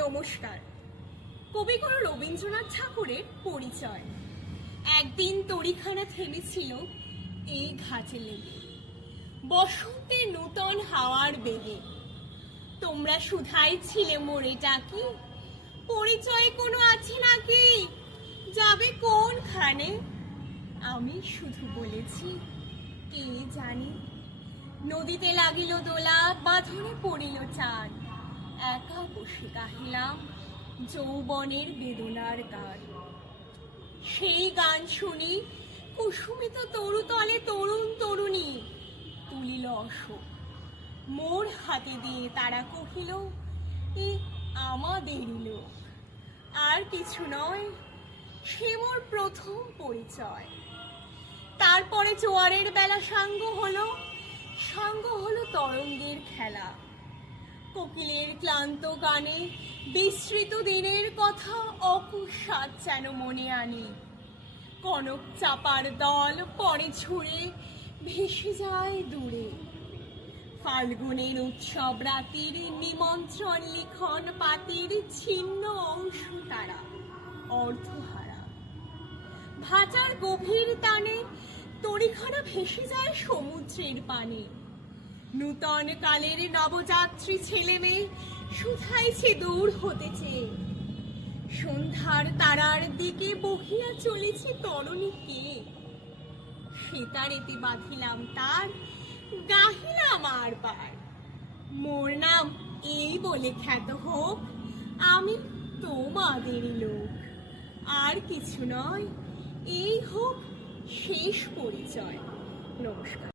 নমস্কার। কবিগুরু রবীন্দ্রনাথ ঠাকুরের পরিচয়। একদিন তড়িখানা থেমেছিল এই ঘাটে লেগে, বসন্তের নূতন হাওয়ার বেগে। তোমরা শুধাই ছিলে মোরে ডাকি, পরিচয় কোনো আছে নাকি, যাবে কোনখানে? আমি শুধু বলেছি কে জানে। নদীতে লাগিল দোলা, বাঁধনে পড়িল চাঁদ, একা বসে গাহিলাম যৌবনের বেদনার গান। সেই গান শুনি কুসুমিত তরুতলে তরুণ তরুণী তুলিল অশোক। মোর হাতে দিয়ে তারা কহিল, এ আমাদেরই লোক। আর কিছু নয়, সে মোর প্রথম পরিচয়। তারপরে জোয়ারের বেলা সাঙ্গ হলো তরঙ্গের খেলা। কোকিলের ক্লান্ত গানে বিস্মৃত দিনের কথা অকস্মাৎ যেন মনে আনি। কনক চাপার দল পরে ঝুড়ে ভেসে যায় দূরে। ফাল্গুনের উৎসব রাতির নিমন্ত্রণ লিখন পাতির ছিন্ন অংশ তারা অর্ধহারা। ভাটার গভীর টানে তড়িখানা ভেসে যায় সমুদ্রের পানে। নূতন কালের নবযাত্রী ছেলে মেয়ে শুধাইছে দূর হতে চেয়ে। সন্ধ্যার তারার দিকে বহিয়া চলেছে তরণী কে। সেতারেতে বাঁধিলাম তার, গাহিলাম আর বার, মোর নাম এই বলে খ্যাত হোক, আমি তোমাদেরই লোক। আর কিছু নয়, এই হোক শেষ পরিচয়। নমস্কার।